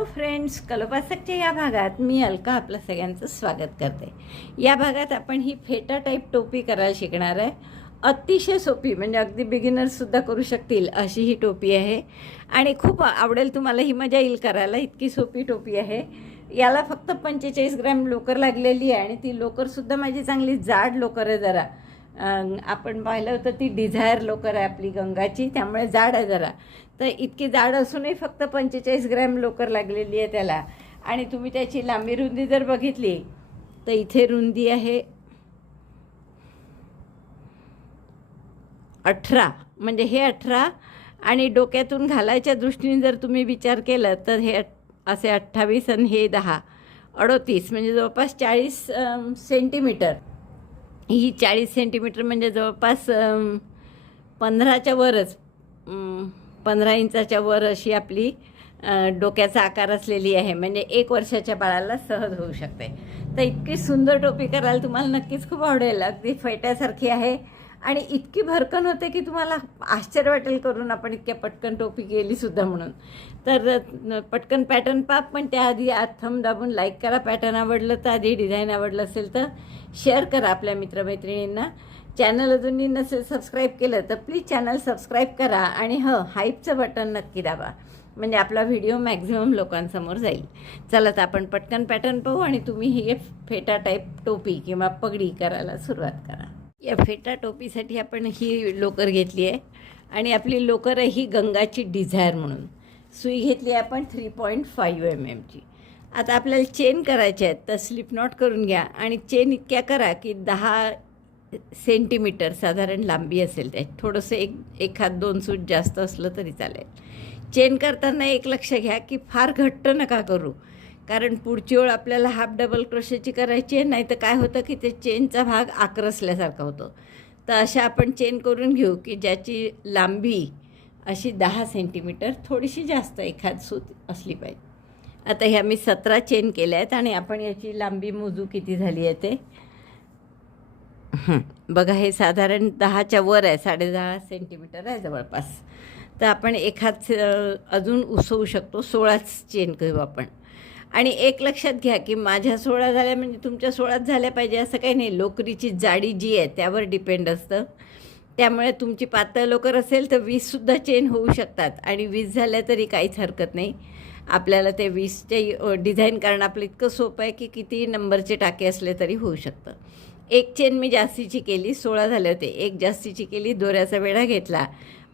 Hello friends, कलोपासकच्या या भागात मी अलका आपलं सगळ्यांचं स्वागत करते। या भागात आपण ही फेटा टाईप टोपी करायला शिकणार आहे। अतिशय सोपी, म्हणजे अगदी बिगिनर्ससुद्धा करू शकतील अशी ही टोपी आहे आणि खूप आवडेल तुम्हाला, ही मजा येईल करायला। इतकी सोपी टोपी आहे। याला फक्त 45 ग्रॅम लोकर लागलेली आहे आणि ती लोकरसुद्धा माझी चांगली जाड लोकर आहे। जरा आपण पाहिलं होतं ती डिझायर लोकर आहे आपली गंगाची, त्यामुळे जाड आहे जरा। तर इतकी जाड असूनही फक्त 45 ग्रॅम लोकर लागलेली आहे त्याला। आणि तुम्ही त्याची लांबी रुंदी जर बघितली तर इथे रुंदी आहे 18, म्हणजे हे 18 आणि डोक्यातून घालायच्या दृष्टीने जर तुम्ही विचार केला तर हे असे 28 आणि हे 10, 38, म्हणजे जवळपास 40 सेंटीमीटर। ही 40 सेंटीमीटर म्हणजे जवळपास 15च्या वरच, 15 इंचाच्या वर अशी आपली डोक्याचा आकार असलेली आहे। म्हणजे 1 वर्षाच्या बाळाला सहज होऊ शकते। तर इतकी सुंदर टोपी करायला तुम्हाला नक्कीच खूप आवडेल। अगदी फेट्यासारखी आहे आणि इतकी भरकन होते की तुम्हाला आश्चर्य वाटेल करून आपण इतक्या पटकन टोपी केलीसुद्धा म्हणून। तर पटकन पॅटर्न पहा, पण त्याआधी थंब दाबून लाईक करा। पॅटर्न आवडलं तर, आधी डिझाईन आवडलं असेल तर शेअर करा आपल्या मित्रमैत्रिणींना। चॅनल अजूनही नसेल सबस्क्राईब केलं तर प्लीज चॅनल सबस्क्राईब करा आणि हाईपचं बटन नक्की दाबा, म्हणजे आपला व्हिडिओ मॅक्झिमम लोकांसमोर जाईल। चला तर आपण पटकन पॅटर्न पाहू आणि तुम्ही ही फेटा टाईप टोपी किंवा पगडी करायला सुरुवात करा। या फेटा टोपीसाठी आपण ही लोकर घेतली आहे आणि आपली लोकर आहे ही गंगाची डिझायर म्हणून। सुई घेतली आपण 3.5 mm ची। आता आपल्याला चेन करायचे आहेत, तर स्लिप नॉट करून घ्या आणि चेन इतक्या करा की 10 सेंटीमीटर साधारण लांबी असेल। त्यात थोडंसं एखाद 2 सूत जास्त असलं तरी चालेल। चेन करताना एक लक्ष घ्या की फार घट्ट नका करू, कारण पुढची ओळ आपल्याला हाफ डबल क्रोशेची करायची आहे। नाही तर काय होतं की ते चेनचा भाग आक्रसल्यासारखा होतो। तर अशा आपण चेन करून घेऊ की ज्याची लांबी अशी 10 सेंटीमीटर, थोडीशी जास्त एखाद सूत असली पाहिजे। आता ह्या मी 17 चेन केल्या आहेत आणि आपण याची लांबी मोजू किती झाली आहे ते। बघा, हे साधारण 10च्या वर आहे, 10.5 सेंटीमीटर आहे जवळपास। तर आपण एखाद अजून उसवू शकतो, 16च चेन घेऊ आपण। आणि एक लक्षात घ्या की माझ्या 16 झाल्या म्हणजे तुमच्या 16च झाल्या पाहिजे असं काही नाही। लोकरीची जाडी जी आहे त्यावर डिपेंड असतं। त्यामुळे तुमची पातळ लोकर असेल तर 20सुद्धा चेन होऊ शकतात आणि 20 झाल्या तरी काहीच हरकत नाही। आपल्याला ते 20चे डिझाईन करणं आपलं इतकं सोपं आहे की किती नंबरचे टाके असले तरी होऊ शकतं। एक चेन मी जास्तीची केली, 16 झाले होते। एक जास्तीची केली, दोऱ्याचा वेढा घेतला,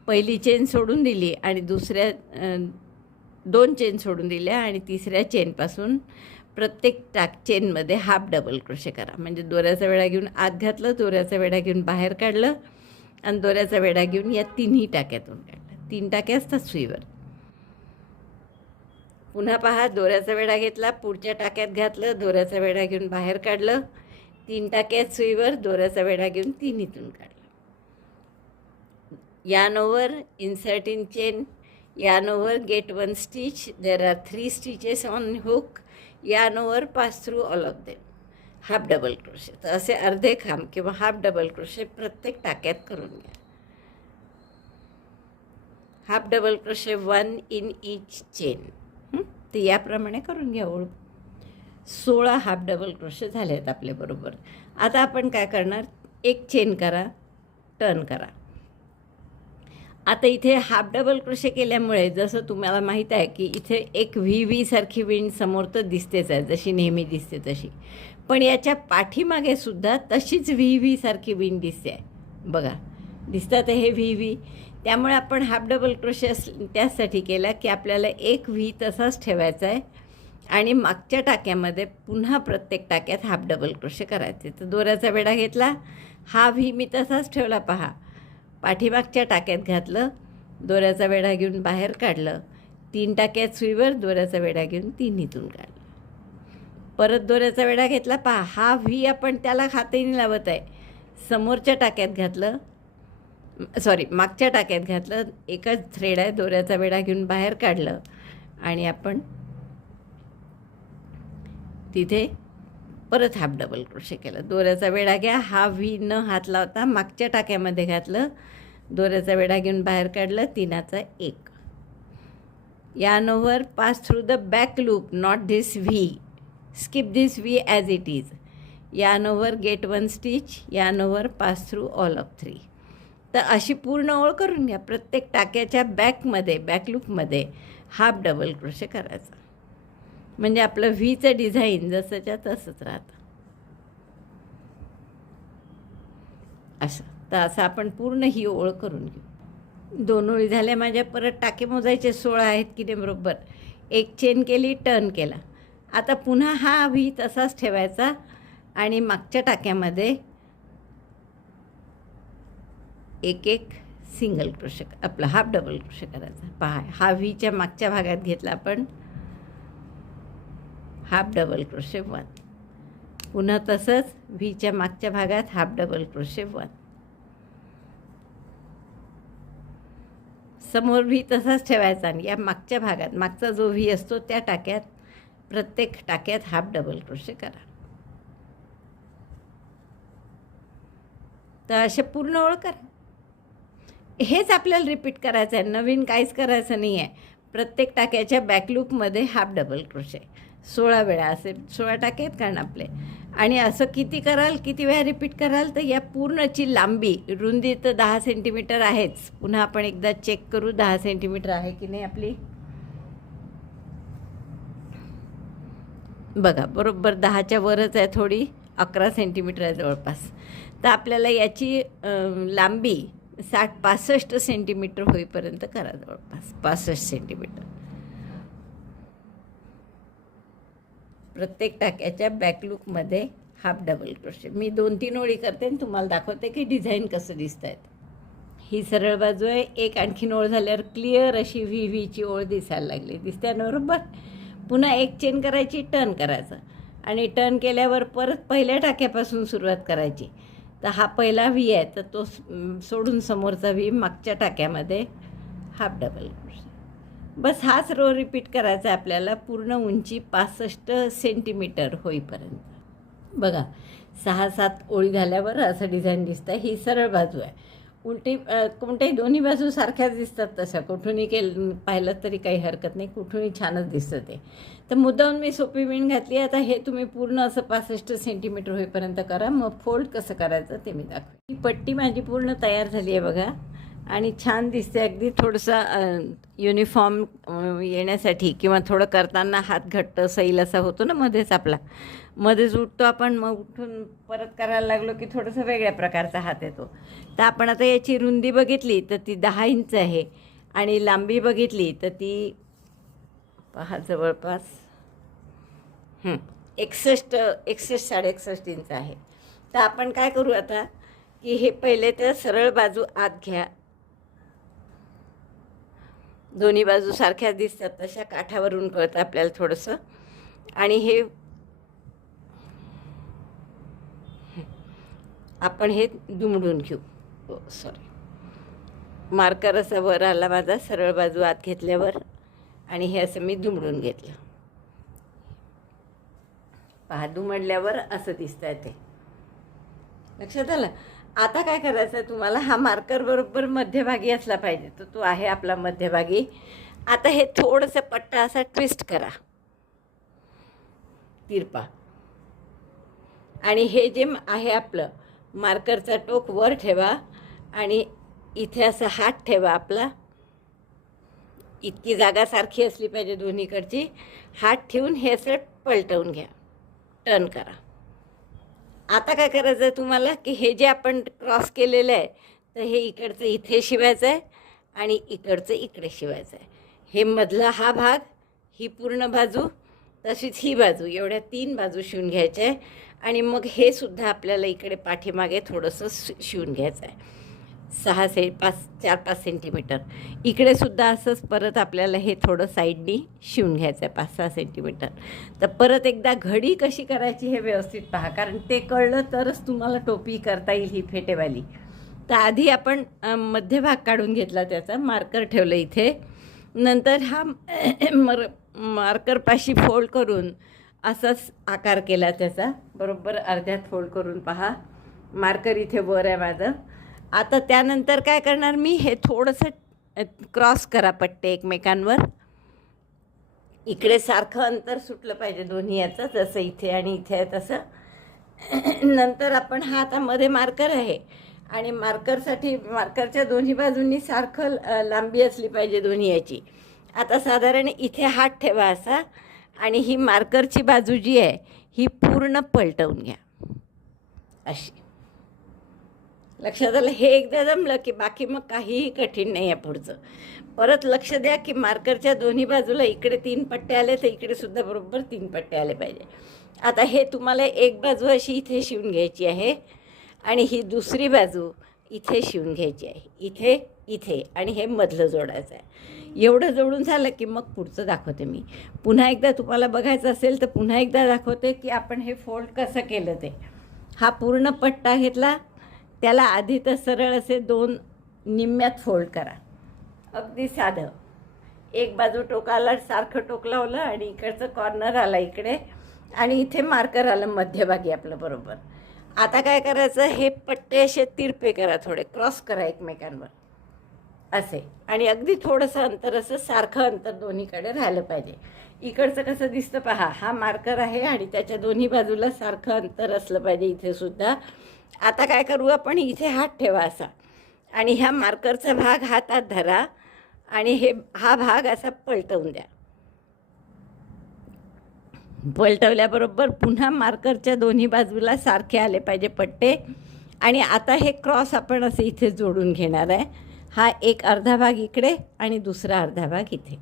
पहिली चेन सोडून दिली आणि दुसऱ्या 2 चेन सोडून दिल्या आणि तिसऱ्या चेनपासून प्रत्येक चेनमध्ये हाफ डबल क्रोशे करा। म्हणजे दोऱ्याचा वेढा घेऊन आत घातलं, दोऱ्याचा वेढा घेऊन बाहेर काढलं आणि दोऱ्याचा वेढा घेऊन या तिन्ही टाक्यातून काढलं। 3 टाके असतात सुईवर। पुन्हा पहा, दोऱ्याचा वेढा घेतला, पुढच्या टाक्यात घातलं, दोऱ्याचा वेढा घेऊन बाहेर काढलं, 3 टाक्यात सुईवर, दोऱ्याचा वेढा घेऊन तिन्हीतून काढलं। yarn over, insert in chain, yarn over, get 1 stitch, there are 3 stitches on hook, yarn over, pass through all of them, half double crochet. तर असे अर्धे खांब किंवा हाफ डबल क्रोशे प्रत्येक टाक्यात करून घ्या। Half double crochet 1 in each chain। तर याप्रमाणे करून घ्या ओळ। 16 हाफ डबल क्रोशे झाले आहेत आपले बरोबर। आता आपण काय करणार, एक चेन करा, टर्न करा। आता इथे हाफ डबल क्रोशे केल्यामुळे जसं तुम्हाला माहीत आहे की इथे एक व्ही सारखी विण समोर तर दिसतेच आहे, जशी नेहमी दिसते तशी, पण याच्या पाठीमागे सुद्धा तशीच व्ही सारखी विण दिसते आहे। बघा, दिसतात हे व्ही। त्यामुळे आपण हाफ डबल क्रोशे त्यासाठी केला की आपल्याला एक व्ही तसाच ठेवायचा आहे आणि मागच्या टाक्यामध्ये पुन्हा प्रत्येक टाक्यात हाफ डबल क्रोशे करायचे। तर दोऱ्याचा वेढा घेतला, हा व्ही मी तसाच ठेवला, पहा, पाठीमागच्या टाक्यात घातलं, दोऱ्याचा वेढा घेऊन बाहेर काढलं, 3 टाक्यात सुईवर, दोऱ्याचा वेढा घेऊन तिन्हीतून काढलं, परत दोऱ्याचा वेढा घेतला, पहा, हा व्ही आपण त्याला हाताने लावत आहे, समोरच्या टाक्यात घातलं, मागच्या टाक्यात घातलं, एकच थ्रेड आहे, दोऱ्याचा वेढा घेऊन बाहेर काढलं आणि आपण तिथे परत हाफ डबल क्रोशे केलं। दोऱ्याचा वेढा घ्या, हा व्ही न हात लावता मागच्या टाक्यामध्ये घातलं, दोऱ्याचा वेढा घेऊन बाहेर काढलं, 3चा 1, yarn over, pass through the back loop, not this V. Skip this V as it is. Yarn over, get 1 stitch, yarn over, pass through all of 3. तर अशी पूर्ण ओळ करून घ्या. प्रत्येक टाक्याच्या बॅकमध्ये, बॅक लूपमध्ये हाफ डबल क्रोशे करायचा, म्हणजे आपलं व्हीचं डिझाईन जसंच्या तसंच राहतं. असं तर असं आपण पूर्ण ही ओळ करून घेऊ. 2 ओळी झाल्या माझ्या. परत टाके मोजायचे 16 आहेत की नाही बरोबर. एक चेन केली, टर्न केला. आता पुन्हा हा व्ही तसाच ठेवायचा आणि मागच्या टाक्यामध्ये एक सिंगल क्रोशे, आपला हाफ डबल क्रोशे करायचा. पहा, हा व्हीच्या मागच्या भागात घेतला आपण, हाफ डबल क्रोशे 1. पुन्हा तसंच व्हीच्या मागच्या भागात हाफ डबल क्रोशे 1. समोर व्ही तसाच ठेवायचा आणि या मागच्या भागात, मागचा जो व्ही असतो त्या टाक्यात, प्रत्येक टाक्यात हाफ डबल क्रोशे करा. तर असे पूर्ण ओळ करा. हेच आपल्याला रिपीट करायचं आहे, नवीन काहीच करायचं नाही आहे. प्रत्येक टाक्याच्या बॅकलूपमध्ये हाफ डबल क्रोशे 16 वेळा, असे 16 टाके आहेत कारण आपले. आणि असं किती कराल, किती वेळा रिपीट कराल, तर या पूर्णची लांबी, रुंदी तर 10 सेंटीमीटर आहेच. पुन्हा आपण एकदा चेक करू 10 सेंटीमीटर आहे की नाही आपली. बघा, बरोबर 10च्या वरच आहे, थोडी 11 सेंटीमीटर आहे जवळपास. तर आपल्याला याची लांबी 65 सेंटीमीटर होईपर्यंत करा, जवळपास 65 सेंटीमीटर. प्रत्येक टाक्याच्या बॅकलूपमध्ये हाफ डबल क्रोशे. मी 2-3 ओळी करते आणि तुम्हाला दाखवते की डिझाईन कसं दिसत आहेत. ही सरळ बाजू आहे. एक आणखीन ओळ झाल्यावर क्लिअर अशी व्हीची ओळ दिसायला लागली, दिसते ना बरोबर. पुन्हा एक चेन करायची, टर्न करायचं आणि टर्न केल्यावर परत पहिल्या टाक्यापासून सुरुवात करायची. तर हा पहिला व्ही आहे, तर तो सोडून समोरचा व्ही मागच्या टाक्यामध्ये हाफ डबल क्रोशे. बस हाच रो रिपीट करायचा आहे आपल्याला, पूर्ण उंची 65 सेंटीमीटर होईपर्यंत. बघा, 6-7 ओळी झाल्यावर असं डिझाईन दिसतं. ही सरळ बाजू आहे. उलटी कोणत्याही दोन्ही बाजू सारख्याच दिसतात, तशा कुठूनही पाहिलं तरी काही हरकत नाही, कुठूनही छानच दिसतं ते. तर मुद्दाम मी सोपी विण घातली. आता हे तुम्ही पूर्ण असं 65 सेंटीमीटर होईपर्यंत करा. मग फोल्ड कसं करायचं ते मी दाखवेन. ही पट्टी माझी पूर्ण तयार झाली आहे बघा, आणि छान दिसते अगदी. थोडंसं युनिफॉर्म येण्यासाठी किंवा थोडं करताना हात घट्ट सैल असा होतो ना मध्येच, आपला मध्येच उठतो आपण, मग उठून परत करायला लागलो की थोडंसं वेगळ्या प्रकारचा हात येतो. तर आपण आता याची रुंदी बघितली तर ती 10 इंच आहे आणि लांबी बघितली तर ती पहा जवळपास 61-61.5 इंच आहे. तर आपण काय करू आता की हे पहिले तर सरळ बाजू आत घ्या. दोन्ही बाजू सारख्या दिसतात तशा काठावरून कळतं आपल्याला थोडंसं. आणि हे आपण हे दुमडून घेऊ. मार्कर असा वर आला माझा सरळ बाजू आत घेतल्यावर, आणि हे असं मी दुमडून घेतलं. पहा, दुमडल्यावर असं दिसतंय ते. लक्षात आलं. आता काय करायचं आहे तुम्हाला, हा मार्कर बरोबर मध्यभागी असला पाहिजे, तर तो आहे आपला मध्यभागी. आता हे थोडंसं पट्टा असा ट्विस्ट करा, तिरपा. आणि हे जे आहे आपलं मार्करचा टोक वर ठेवा आणि इथे असा हात ठेवा आपला. इतकी जागा सारखी असली पाहिजे दोन्हीकडची. हात ठेवून हे असं पलटवून घ्या, टर्न करा. आता काय करायचं आहे तुम्हाला की हे जे आपण क्रॉस केलेलं आहे, तर हे इकडचं इथे शिवायचं आहे आणि इकडचं इकडे शिवायचं आहे. हे मधला हा भाग, ही पूर्ण बाजू, तशीच ही बाजू, एवढ्या 3 बाजू शिवून घ्यायच्या आहे. आणि मग हे सुद्धा आपल्याला इकडे पाठीमागे थोडंसं शिवून घ्यायचं आहे. 4-5 सेंटीमीटर. इकडे सुद्धा असंच परत आपल्याला हे थोडं साईडनी शिवून घ्यायचं आहे 5-6 सेंटीमीटर. तर परत एकदा घडी कशी करायची हे व्यवस्थित पहा, कारण ते कळलं तरच तुम्हाला टोपी करता येईल ही फेटेवाली. तर आधी आपण मध्यभाग काढून घेतला, त्याचा मार्कर ठेवलं इथे. नंतर हा मार्करपाशी फोल्ड करून असाच आकार केला त्याचा, बरोबर अर्ध्यात फोल्ड करून पहा. मार्कर इथे वर आहे माझं. आता त्यानंतर काय करणार मी, हे थोडंसं क्रॉस करा पट्टे एकमेकांवर. इकडे सारखं अंतर सुटलं पाहिजे दोन्ही याचं, जसं इथे आणि इथे आहे तसं. नंतर आपण हा आता मध्ये मार्कर आहे आणि मार्करसाठी मार्करच्या दोन्ही बाजूंनी सारखं लांबी असली पाहिजे दोन्ही याची. आता साधारण इथे हात ठेवा असा आणि ही मार्करची बाजू जी आहे ही पूर्ण पलटवून घ्या अशी. लक्षात आलं? हे एकदा जमलं की बाकी मग काहीही कठीण नाही आहे पुढचं. परत लक्ष द्या की मार्करच्या दोन्ही बाजूला इकडे 3 पट्टे आले तर इकडे सुद्धा बरोबर 3 पट्टे आले पाहिजे. आता हे तुम्हाला एक बाजू अशी इथे शिवून घ्यायची आहे आणि ही दुसरी बाजू इथे शिवून घ्यायची आहे, इथे इथे, आणि हे मधलं जोडायचं आहे. एवढं जोडून झालं की मग पुढचं दाखवते मी. पुन्हा एकदा तुम्हाला बघायचं असेल तर पुन्हा एकदा दाखवते की आपण हे फोल्ड कसं केलं ते. हा पूर्ण पट्टा घेतला, त्याला आधी तर सरळ असे 2 निम्म्यात फोल्ड करा, अगदी साधं. एक बाजू टोकाला सारखं टोक लावलं आणि इकडचं कॉर्नर आला इकडे आणि इथे मार्कर आलं मध्यभागी आपलं बरोबर. आता काय करायचं, हे पट्टे असे तिरपे करा, थोडे क्रॉस करा एकमेकांवर असे, आणि अगदी थोडंसं अंतर असं सारखं अंतर दोन्हीकडे राहिलं पाहिजे. इकडचं कसं दिसतं पहा, हा मार्कर आहे आणि त्याच्या दोन्ही बाजूला सारखं अंतर असलं पाहिजे इथे सुद्धा. आता काय करू आपण, इथे हात ठेवा असा आणि ह्या मार्करचा भाग हातात धरा आणि हा भाग असा पलटवून द्या. पलटवल्याबरोबर पुन्हा मार्करच्या दोन्ही बाजूला सारखे आले पाहिजे पट्टे. आणि आता हे क्रॉस आपण असे इथे जोडून घेणार आहे. हा एक अर्धा भाग इकडे आणि दुसरा अर्धा भाग इथे.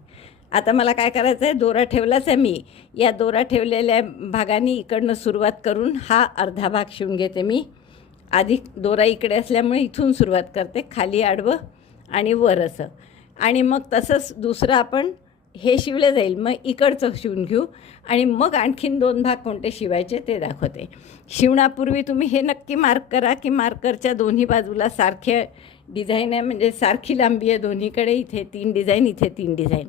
आता मला काय करायचं आहे, दोरा ठेवलाच आहे मी, या दोरा ठेवलेल्या भागाने इकडनं सुरुवात करून हा अर्धा भाग शिवून घेते मी. आधी दोरा इकडे असल्यामुळे इथून सुरुवात करते, खाली आडवं आणि वर असं, आणि मग तसंच दुसरं आपण हे शिवले जाईल. मग इकडचं शिवून घेऊ आणि मग आणखीन 2 भाग कोणते शिवायचे ते दाखवते. शिवण्यापूर्वी तुम्ही हे नक्की मार्क करा की मार्करच्या दोन्ही बाजूला सारखे डिझाईन आहे, म्हणजे सारखी लांबी आहे दोन्हीकडे. इथे 3 डिझाईन, इथे 3 डिझाईन.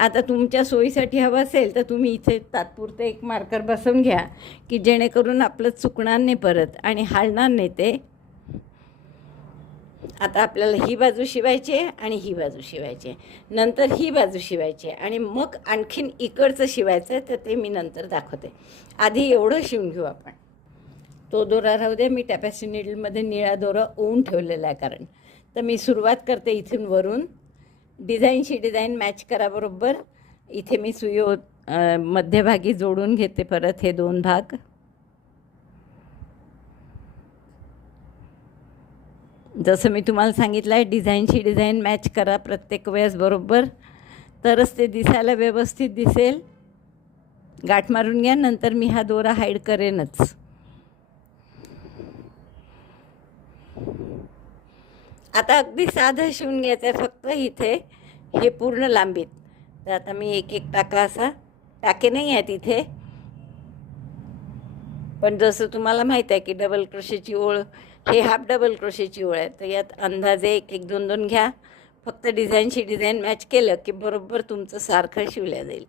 आता तुमच्या सोयीसाठी हवं असेल तर तुम्ही इथे तात्पुरते एक मार्कर बसवून घ्या की जेणेकरून आपलं चुकणार नाही परत आणि हालणार नाही ते. आता आपल्याला ही बाजू शिवायची आहे आणि ही बाजू शिवायची आहे, नंतर ही बाजू शिवायची आहे आणि मग आणखीन इकडचं शिवायचं आहे, तर ते मी नंतर दाखवते. आधी एवढं शिवून घेऊ आपण. तो दोरा राहू दे, मी टॅपेस्ट्री नीडलमध्ये निळा दोरा ओवून ठेवलेला आहे कारण. तर मी सुरुवात करते इथून वरून. डिझाईनशी डिझाईन मॅच करा बरोबर. इथे मी सुई मध्यभागी जोडून घेते परत हे 2 भाग. जसं मी तुम्हाला सांगितलं आहे, डिझाईनशी डिझाईन मॅच करा प्रत्येक वेळेस बरोबर, तरच ते दिसायला व्यवस्थित दिसेल. गाठ मारून घ्या, नंतर मी हा दोरा हाईड करेनच. आता अगदी साधं शिवून घ्यायचं आहे फक्त इथे हे पूर्ण लांबीत. तर आता मी एक एक टाका असा, टाके नाही आहेत इथे, पण जसं तुम्हाला माहीत आहे की डबल क्रोशेची ओळ हे हाफ डबल क्रोशेची ओळ आहे, तर यात अंदाजे 1 1 2 2 घ्या. फक्त डिझाईनशी डिझाईन मॅच केलं की बरोबर तुमचं सारखं शिवल्या जाईल.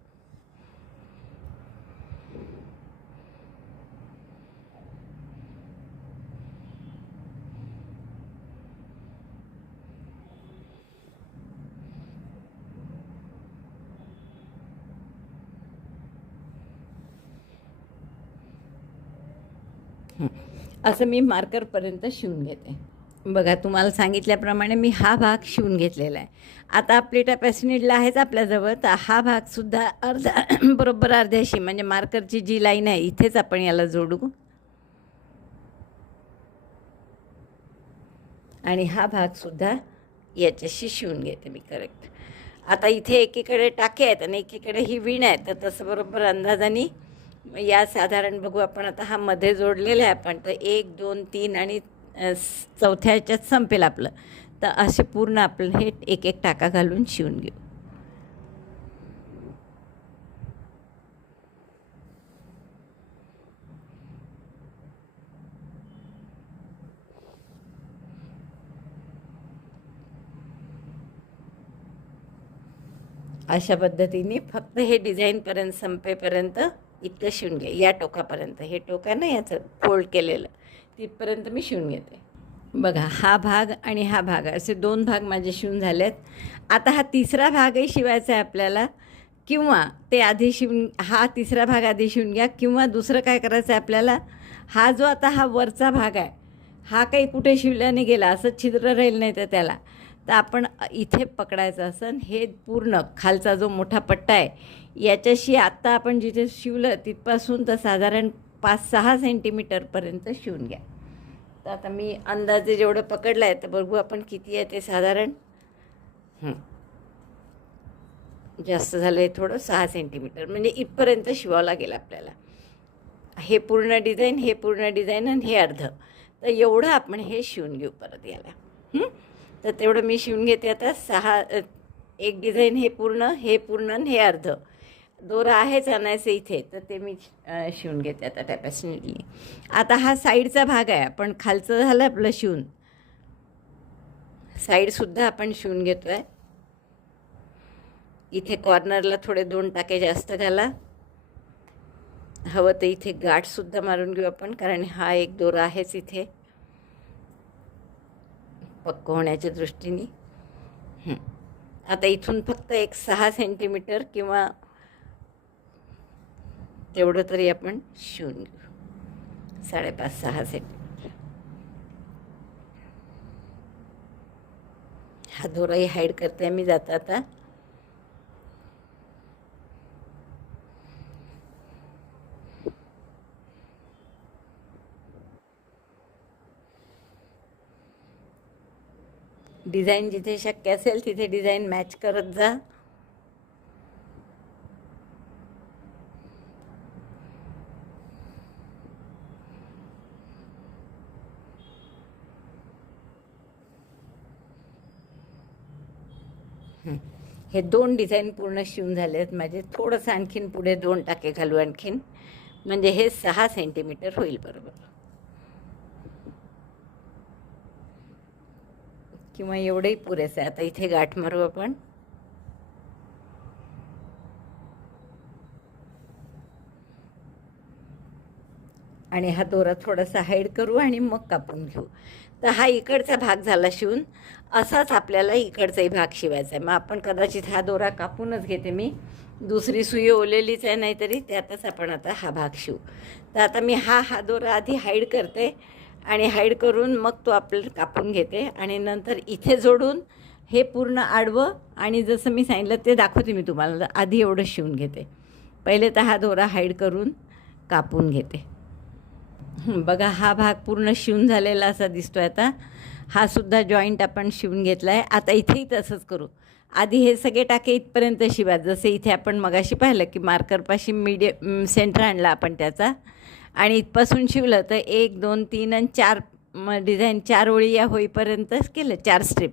असं मी मार्करपर्यंत शिवून घेते. बघा, तुम्हाला सांगितल्याप्रमाणे मी हा भाग शिवून घेतलेला आहे. आता आपली टॅपेस्ट्री नीडल आहेच आपल्याजवळ, तर हा भागसुद्धा अर्धा बरोबर अर्ध्याशी, म्हणजे मार्करची जी लाईन आहे इथेच आपण याला जोडू आणि हा भागसुद्धा याच्याशी शिवून घेते मी करेक्ट. आता इथे एकीकडे टाके आहेत आणि एकीकडे ही वीण आहे, तर तसं बरोबर अंदाजाने या साधारण बघू आपण. आता हा मध्ये जोडलेला आहे आपण, तर 1 2 3 आणि चौथ्या ह्याच्यात संपेल आपलं. तर असे पूर्ण आपलं हे एक एक टाका घालून शिवून घेऊ. अशा पद्धतीने फक्त हे डिझाईनपर्यंत संपेपर्यंत इतकं शिवून घ्या. या टोकापर्यंत, हे टोका ना याचं फोल्ड केलेलं तिथपर्यंत मी शिवून घेते. बघा, हा भाग आणि हा भाग असे 2 भाग माझे शिवून झालेत. आता हा तिसरा भागही शिवायचा आहे आपल्याला. किंवा ते आधी शिवून, हा तिसरा भाग आधी शिवून घ्या, किंवा दुसरं काय करायचं आहे आपल्याला, हा जो आता हा वरचा भाग आहे हा काही कुठे शिवल्याने गेला, असं छिद्र राहील नाही तर त्याला, तर आपण इथे पकडायचं असं, हे पूर्ण खालचा जो मोठा पट्टा आहे याच्याशी आत्ता आपण जिथे शिवलं तिथपासून तर साधारण 5-6 सेंटीमीटरपर्यंत शिवून घ्या. तर आता मी अंदाजे जेवढं पकडलं आहे तर बघू आपण किती आहे ते साधारण. जास्त झालं आहे थोडं, 6 सेंटीमीटर, म्हणजे इथपर्यंत शिवावं लागेल आपल्याला. हे पूर्ण डिझाईन, हे पूर्ण डिझाईन आणि हे अर्ध, तर एवढं आपण हे शिवून घेऊ परत याला. तर तेवढं मी शिवून घेते आता. 6 एक डिझाईन, हे पूर्ण आणि हे अर्ध. दोरा आहेच आणायचं इथे, तर ते मी शिवून घेते आता टॅपॅसिटी. आता हा साईडचा भाग आहे, आपण खालचं झालं आपलं शिवून, साईडसुद्धा आपण शिवून घेतो आहे. इथे कॉर्नरला थोडे 2 टाके जास्त घाला. हवं तर इथे गाठसुद्धा मारून घेऊ आपण, कारण हा एक दोरा आहेच इथे पक्क होण्याच्या दृष्टीने. आता इथून फक्त एक 6 सेंटीमीटर किंवा तेवढं तरी आपण शिवून घेऊ, 5.5-6 सेंटीमीटर. हा दोराही हाईड करते मी जाता आता. डिझाईन जिथे शक्य असेल तिथे डिझाईन मॅच करत जा. हे 2 डिझाईन पूर्ण शिवून झाले आहेत माझे. थोडंसं आणखीन पुढे 2 टाके घालू आणखीन, म्हणजे हे 6 सेंटीमीटर होईल बरोबर, किंवा एवढंही पुरेसं आहे. आता इथे गाठ मारू आपण. आणि हा दोरा थोडासा हाईड करू आणि मग कापून घेऊ. तर हा इकडचा भाग झाला शिवून. असाच आपल्याला इकडचाही भाग शिवायचा आहे. मग आपण कदाचित हा दोरा कापूनच घेते मी, दुसरी सुई ओलेलीच आहे, नाहीतरी त्यातच आपण आता हा भाग शिवू. तर आता मी हा दोरा आधी हाईड करते आणि हाईड करून मग तो आपल्याला कापून घेते, आणि नंतर इथे जोडून हे पूर्ण आडवं, आणि जसं मी सांगितलं ते दाखवते मी तुम्हाला. आधी एवढं शिवून घेते पहिले, तर हा दोरा हाईड करून कापून घेते. बघा हा भाग पूर्ण शिवून झालेला असा दिसतो आहे. आता हा सुद्धा जॉईंट आपण शिवून घेतला आहे. आता इथेही तसंच करू. आधी हे सगळे टाके इथपर्यंत शिवा, जसे इथे आपण मगाशी पाहिलं की मार्करपाशी सेंटर आणला आपण त्याचा, आणि इथपासून शिवलं तर 1, 2, 3 आणि 4 डिझाईन 4 ओळी या होईपर्यंतच केलं, 4 स्ट्रिप.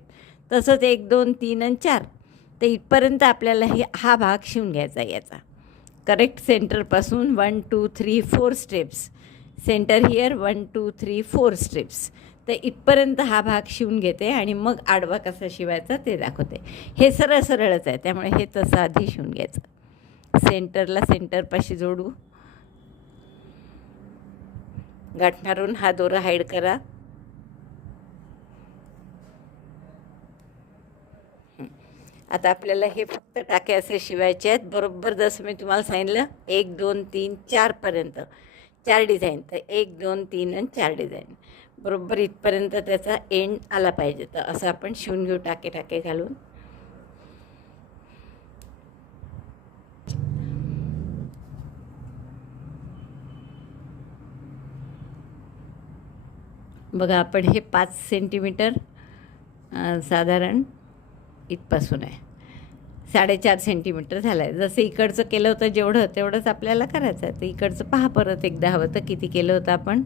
तसंच 1, 2, 3 आणि 4, तर इथपर्यंत आपल्याला हा भाग शिवून घ्यायचा आहे. याचा करेक्ट सेंटरपासून 1, 2, 3, 4 स्टेप्स, सेंटर हिअर 1, 2, 3, 4 स्ट्रिप्स. तर इथपर्यंत हा भाग शिवून घेते आणि मग आडवा कसा शिवायचा ते दाखवते. हे सरळच आहे, त्यामुळे हे तसं आधी शिवून घ्यायचं. सेंटरला सेंटरपाशी जोडू, गाठ मारून हा दोरा हाईड करा. आता आपल्याला हे फक्त टाके असे शिवायचे आहेत, बरोबर जसं मी तुम्हाला सांगितलं 1, 2, 3, 4पर्यंत 4 डिझाईन. तर 1, 2, 3 आणि 4 डिझाईन बरोबर इथपर्यंत त्याचा एंड आला पाहिजे. तर असं आपण शिवून घेऊ टाके घालून. बघा आपण हे 5 सेंटीमीटर साधारण इथपासून आहे, 4.5 सेंटीमीटर झालं आहे. जसं इकडचं केलं होतं जेवढं तेवढंच आपल्याला करायचं आहे. तर इकडचं पहा परत एकदा हवं तर किती केलं होतं आपण,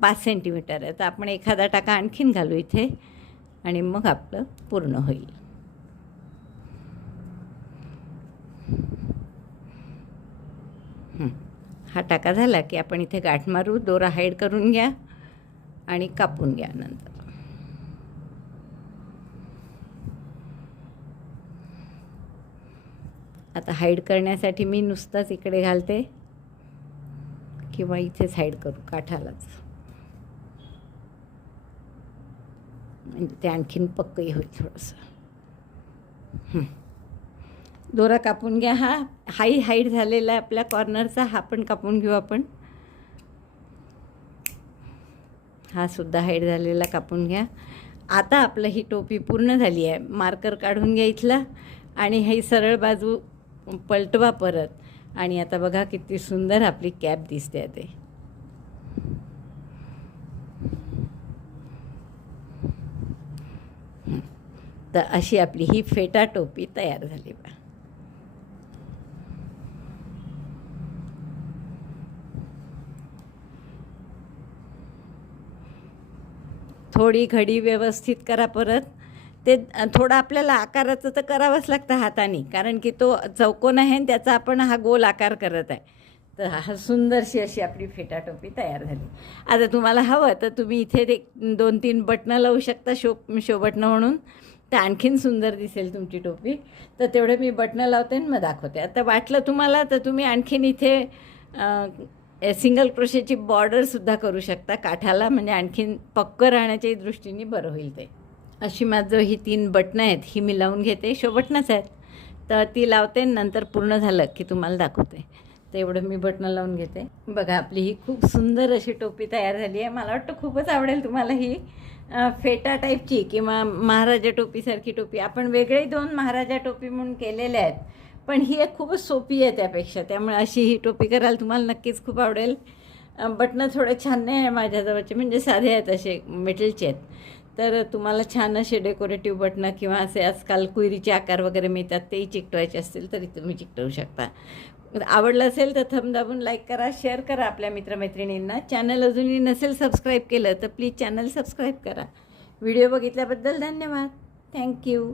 5 सेंटीमीटर आहे. तर आपण एखादा टाका आणखीन घालू इथे आणि मग आपलं पूर्ण होईल. हा टाका झाला की आपण इथे गाठ मारू, दोरा हाईड करून घ्या आणि कापून घ्या. नंतर आता हाईड करण्यासाठी मी नुसताच इकडे घालते किंवा इथेच हाईड करू काठालाच, म्हणजे ते आणखीन पक्कही होईल थोडंसं. दोरा कापून घ्या. हा हाईट झालेला आहे आपल्या कॉर्नरचा, हा पण कापून घेऊ आपण. हा सुद्धा हाईट झालेला कापून घ्या. आता आपलं ही टोपी पूर्ण झाली आहे. मार्कर काढून घ्या इथला आणि ही सरळ बाजू पलटवा परत. आणि आता बघा किती सुंदर आपली कॅप दिसते ते. तर अशी आपली ही फेटा टोपी तयार झाली बा. थोडी घडी व्यवस्थित करा परत. ते थोडं आपल्याला आकाराचं तर करावंच लागतं हाताने, कारण की तो चौकोन आहे आणि त्याचा आपण हा गोल आकार करत आहे. तर हा सुंदरशी अशी आपली फेटा टोपी तयार झाली. आता तुम्हाला हवं तर तुम्ही इथे 2-3 बटणं लावू शकता, शो बटणं म्हणून. तर आणखीन सुंदर दिसेल तुमची टोपी. तर तेवढे मी बटणं लावते आणि मग दाखवते. आता वाटलं तुम्हाला तर तुम्ही आणखीन इथे सिंगल क्रोशेची बॉर्डरसुद्धा करू शकता काठाला, म्हणजे आणखीन पक्कं राहण्याच्याही दृष्टीने बरं होईल ते. अशी माझं ही 3 बटणं आहेत, ही मी लावून घेते. शो बटणंच आहेत, तर ती लावते. नंतर पूर्ण झालं की तुम्हाला दाखवते. तर एवढं मी बटणं लावून घेते. बघा आपली ही खूप सुंदर अशी टोपी तयार झाली आहे. मला वाटतं खूपच आवडेल तुम्हाला ही फेटा टाईपची किंवा महाराजा टोपीसारखी टोपी. आपण वेगळे 2 महाराजा टोपी म्हणून केलेले आहेत, पण ही एक खूपच सोपी आहे त्यापेक्षा. त्यामुळे अशी ही टोपी कराल तुम्हाला नक्कीच खूप आवडेल. बटणं थोडे छान नाही आहे माझ्याजवळचे, म्हणजे साधे आहेत, असे मेटलचे आहेत. तर तुम्हाला छान असे डेकोरेटिव्ह बटणं किंवा असे आजकाल कुयरीचे आकार वगैरे मिळतात, तेही चिकटवायचे असतील तरी तुम्ही चिकटवू शकता. आवडलं असेल तर थंब दाबून लाईक करा, शेअर करा आपल्या मित्रमैत्रिणींना. चॅनल अजूनही नसेल सबस्क्राईब केलं तर प्लीज चॅनल सबस्क्राईब करा. व्हिडिओ बघितल्याबद्दल धन्यवाद. थँक्यू.